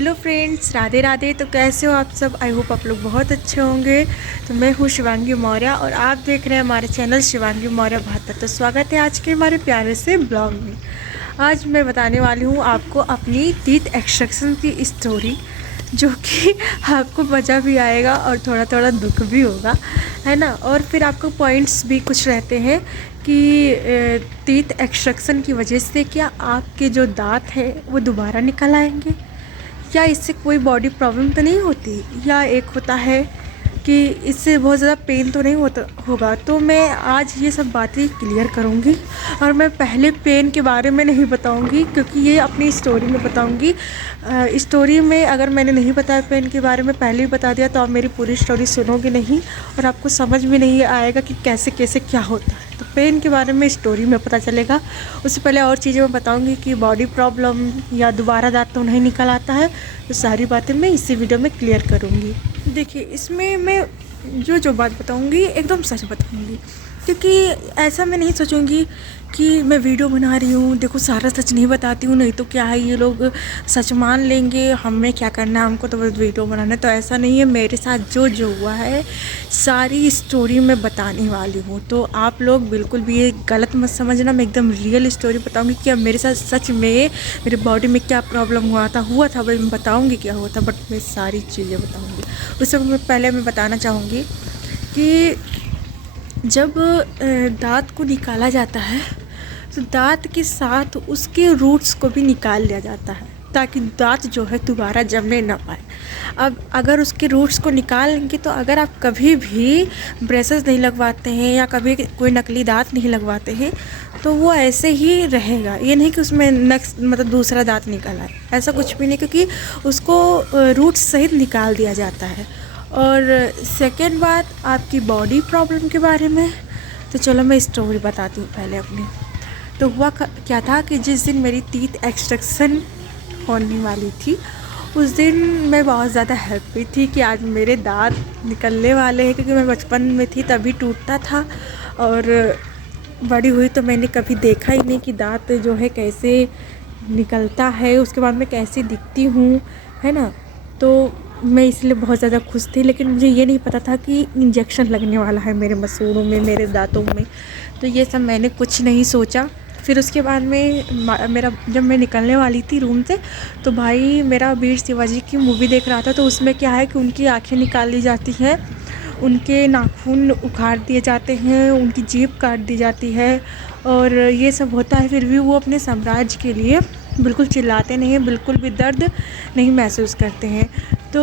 Hello friends, Radhe Radhe. तो कैसे हो आप सब? आई होप आप लोग बहुत अच्छे होंगे। तो मैं हूँ शिवांगी मौर्य और आप देख रहे हैं हमारे चैनल शिवांगी मौर्य 72। तो स्वागत है आज के हमारे प्यारे से ब्लॉग में। आज मैं बताने वाली हूँ आपको अपनी टीथ एक्सट्रैक्शन की स्टोरी, जो कि आपको मज़ा भी आएगा और थोड़ा थोड़ा दुख भी होगा, है ना। और फिर आपको पॉइंट्स भी कुछ रहते हैं कि टीथ एक्सट्रैक्शन की वजह से क्या आपके जो दांत हैं वो दोबारा निकल आएंगे, या इससे कोई बॉडी प्रॉब्लम तो नहीं होती, या एक होता है कि इससे बहुत ज़्यादा पेन तो नहीं होगा। तो मैं आज ये सब बातें क्लियर करूँगी। और मैं पहले पेन के बारे में नहीं बताऊँगी, क्योंकि ये अपनी स्टोरी में बताऊँगी। स्टोरी में अगर मैंने नहीं बताया पेन के बारे में, पहले ही बता दिया, तो आप मेरी पूरी स्टोरी सुनोगे नहीं और आपको समझ में नहीं आएगा कि कैसे कैसे क्या होता है। तो पेन के बारे में स्टोरी में पता चलेगा। उससे पहले और चीज़ें मैं बताऊंगी कि बॉडी प्रॉब्लम या दोबारा दांत तो नहीं निकल आता है। तो सारी बातें मैं इसी वीडियो में क्लियर करूंगी। देखिए, इसमें मैं जो जो बात बताऊंगी एकदम सच बताऊंगी, क्योंकि ऐसा मैं नहीं सोचूंगी कि मैं वीडियो बना रही हूँ, देखो सारा सच नहीं बताती हूँ, नहीं तो क्या है ये लोग सच मान लेंगे, हमें क्या करना है, हमको तो बस वीडियो बनाना है। तो ऐसा नहीं है, मेरे साथ जो जो हुआ है सारी स्टोरी मैं बताने वाली हूँ। तो आप लोग बिल्कुल भी ये गलत मत समझना, मैं एकदम रियल स्टोरी बताऊँगी कि अब मेरे साथ सच में मेरे बॉडी में क्या प्रॉब्लम हुआ था भाई, मैं बताऊँगी क्या हुआ था, बट मैं सारी चीज़ें बताऊँगी। उससे पहले मैं बताना चाहूँगी कि जब दांत को निकाला जाता है तो दांत के साथ उसके रूट्स को भी निकाल लिया जाता है, ताकि दांत जो है दोबारा जमने ना पाए। अब अगर उसके रूट्स को निकालेंगे तो अगर आप कभी भी ब्रेसेस नहीं लगवाते हैं या कभी कोई नकली दांत नहीं लगवाते हैं तो वो ऐसे ही रहेगा। ये नहीं कि उसमें नेक्स्ट मतलब दूसरा दांत निकल आए, ऐसा कुछ भी नहीं, क्योंकि उसको रूट्स सहित निकाल दिया जाता है। और सेकेंड बात आपकी बॉडी प्रॉब्लम के बारे में, तो चलो मैं स्टोरी बताती हूँ पहले अपनी। तो हुआ क्या था कि जिस दिन मेरी टीथ एक्सट्रैक्शन होने वाली थी, उस दिन मैं बहुत ज़्यादा हैप्पी थी कि आज मेरे दांत निकलने वाले हैं, क्योंकि मैं बचपन में थी तभी टूटता था और बड़ी हुई तो मैंने कभी देखा ही नहीं कि दांत जो है कैसे निकलता है, उसके बाद मैं कैसी दिखती हूँ, है ना। तो मैं इसलिए बहुत ज़्यादा खुश थी, लेकिन मुझे ये नहीं पता था कि इंजेक्शन लगने वाला है मेरे मसूड़ों में, मेरे दांतों में। तो ये सब मैंने कुछ नहीं सोचा। फिर उसके बाद में मेरा जब मैं निकलने वाली थी रूम से, तो भाई मेरा वीर शिवाजी की मूवी देख रहा था। तो उसमें क्या है कि उनकी आँखें निकाल दी जाती हैं, उनके नाखून उखाड़ दिए जाते हैं, उनकी जीभ काट दी जाती है और ये सब होता है। फिर भी वो अपने साम्राज्य के लिए बिल्कुल चिल्लाते नहीं हैं, बिल्कुल भी दर्द नहीं महसूस करते हैं। तो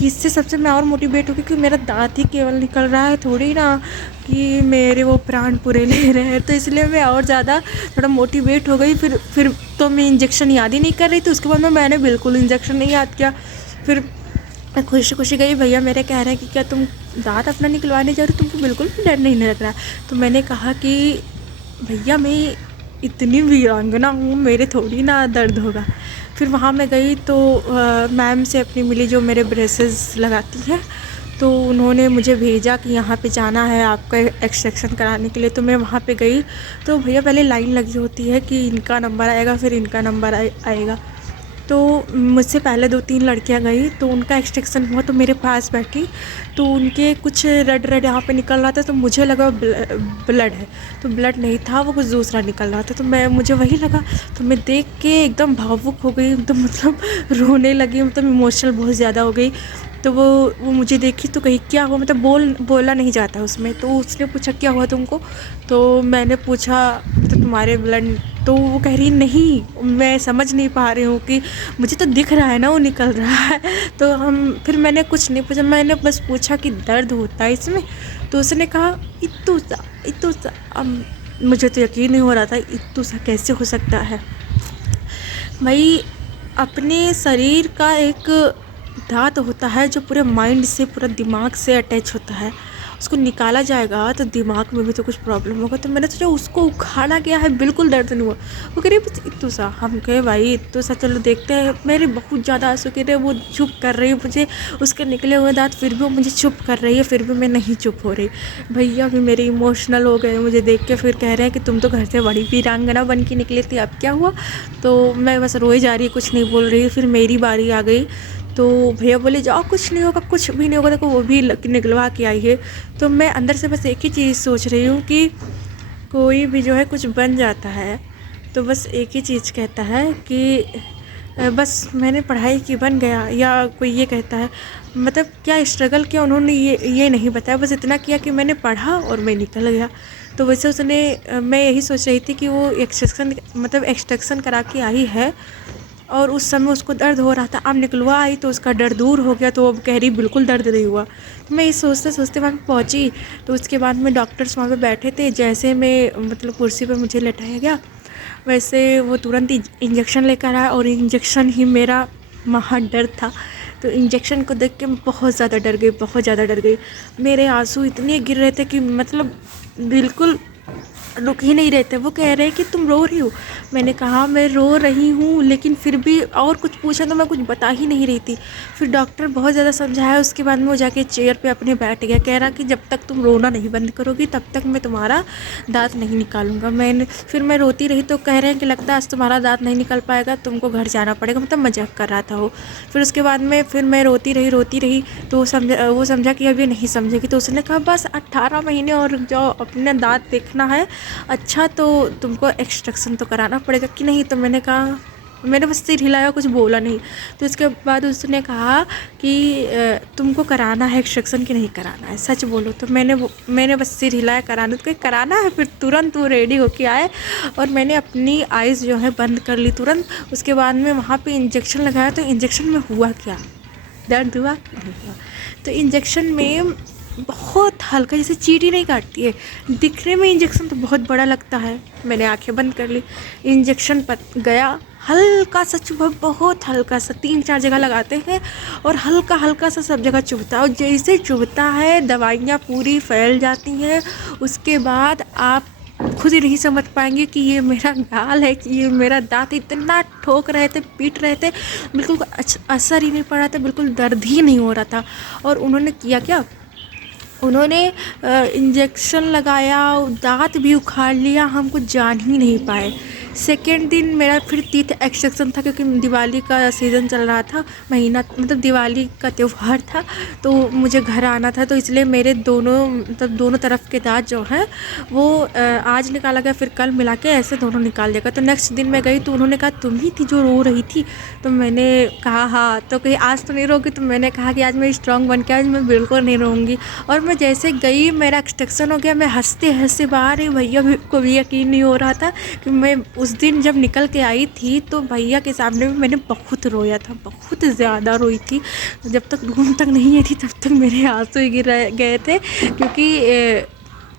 इससे सबसे मैं और मोटिवेट हो गई कि मेरा दांत ही केवल निकल रहा है, थोड़ी ना कि मेरे वो प्राण पूरे ले रहे हैं। तो इसलिए मैं और ज़्यादा थोड़ा मोटिवेट हो गई। फिर तो मैं इंजेक्शन याद ही नहीं कर रही थी। उसके बाद मैंने बिल्कुल इंजेक्शन नहीं याद किया। फिर मैं खुशी खुशी गई, भैया मेरे कह रहे हैं कि क्या तुम दांत अपना निकलवाने जा रही हो, तुमको बिल्कुल भी डर नहीं लग रहा। तो मैंने कहा कि भैया मैं इतनी वीरांगना हूँ, मेरे थोड़ी ना दर्द होगा। फिर वहाँ मैं गई तो मैम से अपनी मिली जो मेरे ब्रेसेस लगाती हैं। तो उन्होंने मुझे भेजा कि यहाँ पे जाना है आपका एक्सट्रैक्शन कराने के लिए। तो मैं वहाँ पे गई तो भैया पहले लाइन लगी होती है कि इनका नंबर आएगा, फिर इनका नंबर आएगा। तो मुझसे पहले 2-3 लड़कियां गई, तो उनका एक्सट्रैक्शन हुआ तो मेरे पास बैठी। तो उनके कुछ रेड रेड यहाँ पे निकल रहा था, तो मुझे लगा ब्लड है, तो ब्लड नहीं था, वो कुछ दूसरा निकल रहा था। तो मुझे वही लगा। तो मैं देख के एकदम भावुक हो गई, एकदम मतलब रोने लगी, मतलब इमोशनल बहुत ज़्यादा हो गई। तो वो मुझे देखी तो कही क्या हुआ, मतलब बोला नहीं जाता उसमें। तो उसने पूछा क्या हुआ तुमको। तो मैंने पूछा तो तुम्हारे ब्लड। तो वो कह रही नहीं, मैं समझ नहीं पा रही हूँ कि मुझे तो दिख रहा है ना वो निकल रहा है। तो फिर मैंने कुछ नहीं पूछा, मैंने बस पूछा कि दर्द होता है इसमें। तो उसने कहा इतू सा। अब मुझे तो यकीन नहीं हो रहा था इतू सा कैसे हो सकता है। भाई अपने शरीर का एक दांत होता है जो पूरे माइंड से, पूरा दिमाग से अटैच होता है, उसको निकाला जाएगा तो दिमाग में भी तो कुछ प्रॉब्लम होगा। तो मैंने सोचा उसको उखाड़ा गया है, बिल्कुल दर्द नहीं हुआ। वो कह रही बस इतू सा। हम कहे भाई इतू सा, चलो देखते हैं। मेरे बहुत ज़्यादा आंसू गिर रहे, वो चुप कर रही है मुझे, उसके निकले हुए दांत, फिर भी वो मुझे चुप कर रही है, फिर भी मैं नहीं चुप हो रही। भैया भी मेरे इमोशनल हो गए मुझे देख के, फिर कह रहे हैं कि तुम तो घर से बड़ी वीरांगना बन के निकली थी, अब क्या हुआ। तो मैं बस रोए जा रही, कुछ नहीं बोल रही। फिर मेरी बारी आ गई तो भैया बोले जाओ, कुछ नहीं होगा, कुछ भी नहीं होगा। देखो वो भी निकलवा के आई है। तो मैं अंदर से बस एक ही चीज़ सोच रही हूँ कि कोई भी जो है कुछ बन जाता है तो बस एक ही चीज़ कहता है कि बस मैंने पढ़ाई की बन गया, या कोई ये कहता है। मतलब क्या स्ट्रगल किया उन्होंने ये नहीं बताया, बस इतना किया कि मैंने पढ़ा और मैं निकल गया। तो वैसे उसने मैं यही सोच रही थी कि वो एक्सट्रैक्शन करा के आई है और उस समय उसको दर्द हो रहा था, अब निकलवा आई तो उसका डर दूर हो गया, तो अब कह रही बिल्कुल दर्द नहीं हुआ। तो मैं ये सोचते सोचते वहाँ पे पहुँची। तो उसके बाद में डॉक्टर्स वहाँ पे बैठे थे। जैसे मैं मतलब कुर्सी पे मुझे लेटाया गया, वैसे वो तुरंत इंजेक्शन लेकर आया और इंजेक्शन ही मेरा महा डर था। तो इंजेक्शन को देख के मैं बहुत ज़्यादा डर गई, बहुत ज़्यादा डर गई। मेरे आंसू इतने गिर रहे थे कि मतलब बिल्कुल रुक ही नहीं रहे थे। वो कह रहे हैं कि तुम रो रही हो। मैंने कहा मैं रो रही हूँ, लेकिन फिर भी और कुछ पूछा तो मैं कुछ बता ही नहीं रही थी। फिर डॉक्टर बहुत ज़्यादा समझाया, उसके बाद में वो जाके चेयर पे अपने बैठ गया। कह रहा कि जब तक तुम रोना नहीं बंद करोगी तब तक मैं तुम्हारा दांत नहीं निकालूंगा। फिर मैं रोती रही। तो कह रहे हैं कि लगता है आज तुम्हारा दांत नहीं निकल पाएगा, तुमको घर जाना पड़ेगा। मतलब मजाक कर रहा था वो। फिर उसके बाद में फिर मैं रोती रही। तो वो समझा कि अभी नहीं समझेगी। तो उसने कहा बस 18 महीने और रुक जाओ, अपने दांत देखना है। अच्छा तो तुमको एक्सट्रैक्शन तो कराना पड़ेगा कि नहीं। तो मैंने कहा, मैंने बस सिर हिलाया, कुछ बोला नहीं। तो उसके बाद उसने कहा कि तुमको कराना है एक्सट्रैक्शन कि नहीं कराना है, सच बोलो। तो मैंने बस सिर हिलाया, कराना तो कराना है। फिर तुरंत वो रेडी होके आए और मैंने अपनी आइज़ जो है बंद कर ली तुरंत। उसके बाद में वहाँ पे इंजेक्शन लगाया। तो इंजेक्शन में हुआ क्या, दर्द हुआ कि नहीं हुआ। तो इंजेक्शन में बहुत हल्का, जैसे चींटी नहीं काटती है, दिखने में इंजेक्शन तो बहुत बड़ा लगता है। मैंने आंखें बंद कर ली, इंजेक्शन गया, हल्का सा चुभा, बहुत हल्का सा, 3-4 जगह लगाते हैं और हल्का हल्का सा सब जगह चुभता है। और जैसे चुभता है दवाइयाँ पूरी फैल जाती हैं। उसके बाद आप खुद ही नहीं समझ पाएंगे कि ये मेरा गाल है कि ये मेरा दांत। इतना ठोक रहे थे, पीट रहे थे, बिल्कुल असर ही नहीं पड़ा था, बिल्कुल दर्द ही नहीं हो रहा था। और उन्होंने किया क्या, उन्होंने इंजेक्शन लगाया, दांत भी उखाड़ लिया, हम कुछ जान ही नहीं पाए। सेकेंड दिन मेरा फिर टीथ एक्सट्रैक्शन था, क्योंकि दिवाली का सीज़न चल रहा था, महीना मतलब दिवाली का त्यौहार था। तो मुझे घर आना था, तो इसलिए मेरे दोनों तरफ के दांत जो हैं वो आज निकाला गया, फिर कल मिला के ऐसे दोनों निकाल देगा। तो नेक्स्ट दिन मैं गई तो उन्होंने कहा तुम ही थी जो रो रही थी। तो मैंने कहा हाँ। तो कहीं आज तो नहीं रोगी। तो मैंने कहा कि आज मैं स्ट्रॉन्ग बन के, आज मैं बिल्कुल नहीं रोऊंगी। और मैं जैसे गई, मेरा एक्सट्रैक्शन हो गया, मैं हंसते हंसते बाहर ही, भैया को भी यकीन नहीं हो रहा था कि मैं उस दिन जब निकल के आई थी तो भैया के सामने भी मैंने बहुत रोया था, बहुत ज़्यादा रोई थी। जब तक रूम तक नहीं आई थी तब तक मेरे आंसू ही गिर गए थे, क्योंकि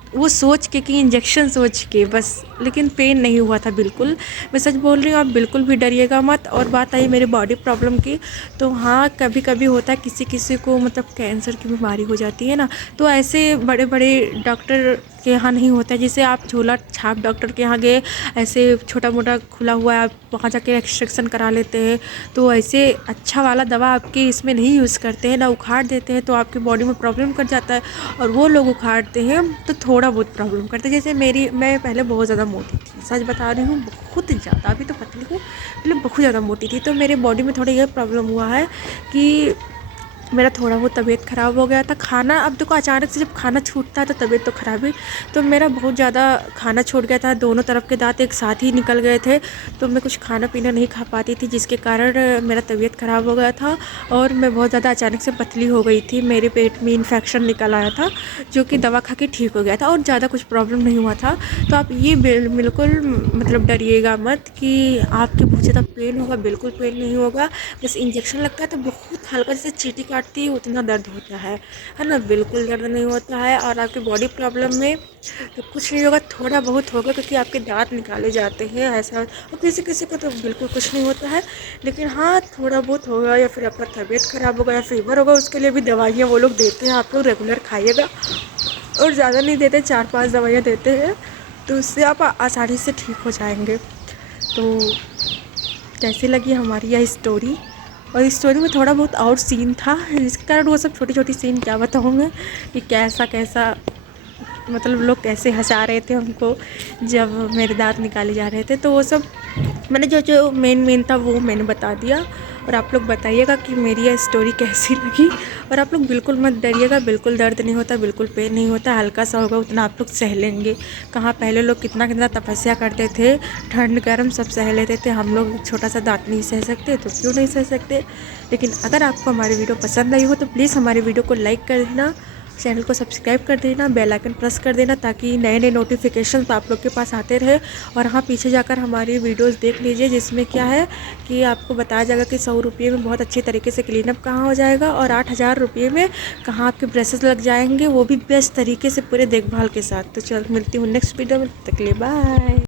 वो सोच के कि इंजेक्शन सोच के बस। लेकिन पेन नहीं हुआ था बिल्कुल। मैं सच बोल रही हूँ, आप बिल्कुल भी डरिएगा मत। और बात आई मेरी बॉडी प्रॉब्लम की, तो हाँ कभी कभी होता है, किसी किसी को मतलब कैंसर की बीमारी हो जाती है ना। तो ऐसे बड़े बड़े डॉक्टर के यहाँ नहीं होता है। जैसे आप झोला छाप डॉक्टर के यहाँ गए, ऐसे छोटा मोटा खुला हुआ है, आप वहाँ जाके एक्सट्रैक्शन करा लेते हैं। तो ऐसे अच्छा वाला दवा आपके इसमें नहीं यूज़ करते हैं ना, उखाड़ देते हैं तो आपकी बॉडी में प्रॉब्लम कर जाता है। और वो लोग उखाड़ते हैं तो थोड़ा बहुत प्रॉब्लम करते हैं। जैसे मैं पहले बहुत ज़्यादा मोटी थी, सच बता रही हूँ, बहुत ज़्यादा। अभी तो पतली हूँ, पहले बहुत ज़्यादा मोटी थी। तो मेरे बॉडी में थोड़ा ये प्रॉब्लम हुआ है कि मेरा थोड़ा बहुत तबीयत ख़राब हो गया था। खाना, अब देखो अचानक से जब खाना छूटता है तो तबीयत तो ख़राब ही। तो मेरा बहुत ज़्यादा खाना छूट गया था, दोनों तरफ के दांत एक साथ ही निकल गए थे। तो मैं कुछ खाना पीना नहीं खा पाती थी, जिसके कारण मेरा तबीयत ख़राब हो गया था। और मैं बहुत ज़्यादा अचानक से पतली हो गई थी, मेरे पेट में इन्फेक्शन निकल आया था, जो कि दवा खा के ठीक हो गया था और ज़्यादा कुछ प्रॉब्लम नहीं हुआ था। तो आप ये बिल्कुल मतलब डरिएगा मत कि आपके बहुत ज़्यादा पेन होगा, बिल्कुल पेन नहीं होगा। बस इंजेक्शन लगता है तो बहुत हल्का, जैसे चींटी काटती है उतना दर्द होता है ना, बिल्कुल दर्द नहीं होता है। और आपकी बॉडी प्रॉब्लम में तो कुछ नहीं होगा, थोड़ा बहुत होगा क्योंकि आपके दांत निकाले जाते हैं ऐसा। और किसी किसी को तो बिल्कुल कुछ नहीं होता है, लेकिन हाँ थोड़ा बहुत होगा, या फिर आपका तबीयत ख़राब होगा या फीवर होगा, उसके लिए भी दवाइयाँ वो लोग देते हैं, आप लोग रेगुलर खाइएगा। और ज़्यादा नहीं देते, 4-5 दवाइयाँ देते हैं, तो उससे आप आसानी से ठीक हो जाएंगे। तो कैसी लगी हमारी यह स्टोरी। और इस स्टोरी में थोड़ा बहुत और सीन था, जिसके कारण वो सब छोटी छोटी सीन क्या बताऊँगा कि कैसा कैसा मतलब लोग कैसे हंसा रहे थे हमको जब मेरे दांत निकाले जा रहे थे। तो वो सब मैंने जो जो मेन था वो मैंने बता दिया। और आप लोग बताइएगा कि मेरी यह स्टोरी कैसी लगी। और आप लोग बिल्कुल मत डरिएगा, बिल्कुल दर्द नहीं होता, बिल्कुल पेन नहीं होता, हल्का सा होगा उतना आप लोग सह लेंगे। कहाँ पहले लोग कितना कितना तपस्या करते थे, ठंड गर्म सब सह लेते थे, हम लोग छोटा सा दांत नहीं सह सकते तो क्यों नहीं सह सकते। लेकिन अगर आपको हमारी वीडियो पसंद आई हो तो प्लीज़ हमारी वीडियो को लाइक कर देना, चैनल को सब्सक्राइब कर देना, बेल आइकन प्रेस कर देना, ताकि नए नए नोटिफिकेशन आप लोग के पास आते रहे। और हाँ, पीछे जाकर हमारी वीडियोस देख लीजिए, जिसमें क्या है कि आपको बताया जाएगा कि 100 रुपये में बहुत अच्छी तरीके से क्लीनअप कहाँ हो जाएगा, और 8,000 रुपये में कहाँ आपके ब्रेसेस लग जाएंगे, वो भी बेस्ट तरीके से पूरे देखभाल के साथ। तो चल मिलती हूँ नेक्स्ट वीडियो में, तक के लिए बाय।